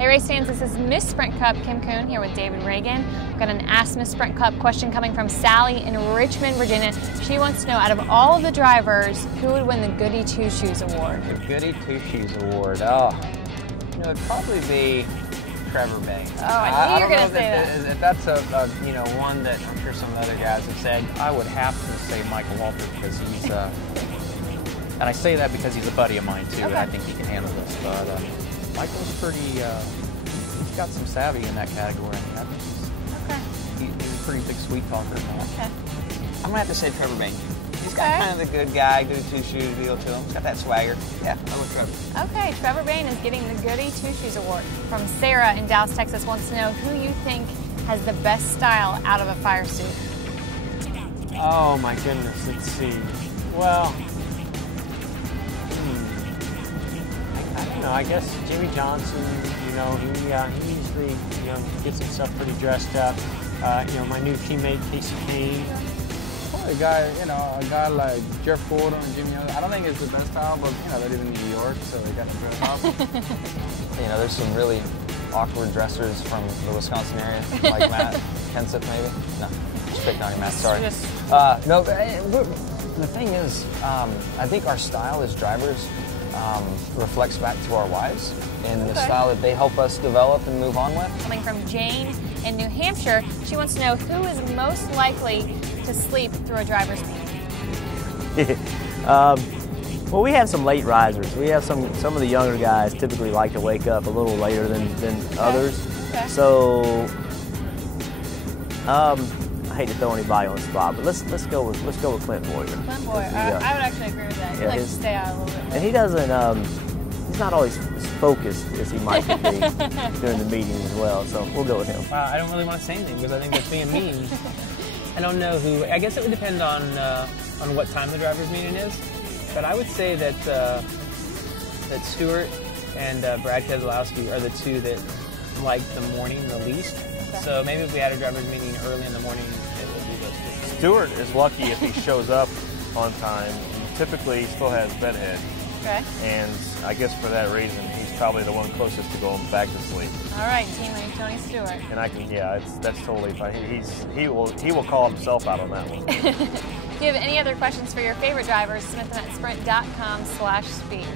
Hey race fans, this is Miss Sprint Cup Kim Kuhn here with David Reagan. We've got an Ask Miss Sprint Cup question coming from Sally in Richmond, Virginia. She wants to know, out of all of the drivers, who would win the Goody Two Shoes Award? The Goody Two Shoes Award. Oh, it'd probably be Trevor Banks. Oh, I knew you were going to say that. If that's a one that I'm sure some other guys have said, I would have to say Michael Walter because he's, and I say that because he's a buddy of mine too, and I think he can handle this. But Michael's pretty, he's got some savvy in that category. I think he's a pretty big sweet talker. Okay. I'm going to have to say Trevor Banks. He's got kind of the good guy, Goody Two Shoes deal to him. He's got that swagger. Yeah, I with Trevor. Okay, Trevor Bain is getting the Goody Two Shoes Award. From Sarah in Dallas, Texas, wants to know who you think has the best style out of a fire suit. Oh my goodness, let's see. Well, I don't know, I guess Jimmy Johnson, he usually, gets himself pretty dressed up. My new teammate, Casey Kane. A guy like Jeff Gordon and Jimmy. I don't think it's the best style, but they live in New York, so they got to dress up. There's some really awkward dressers from the Wisconsin area, like Matt Kenseth, maybe. No, just picking on you, Matt. Sorry. No, the thing is, I think our style as drivers reflects back to our wives and the style that they help us develop and move on with. Coming from Jane in New Hampshire, she wants to know who is most likely to sleep through a driver's meeting. Well, we have some late risers. We have some of the younger guys typically like to wake up a little later than others. Okay. So I hate to throw anybody on the spot, but let's go with Clint Boyer. Clint Boyer. I would actually agree with that. He likes to stay out a little bit more. And he doesn't. He's not always as focused as he might be during the meetings as well. So we'll go with him. I don't really want to say anything because I think that's being mean. I don't know who. I guess it would depend on what time the driver's meeting is. But I would say that Stewart and Brad Keselowski are the two that like the morning the least. Okay. So maybe if we had a driver's meeting early in the morning, it would be those two. Stewart is lucky if he shows up on time. Typically, he still has bedhead. Okay. And I guess for that reason, he's probably the one closest to going back to sleep. All right, teammate Tony Stewart. And that's totally fine. He will call himself out on that one. If you have any other questions for your favorite drivers, submit them at sprint.com/speed.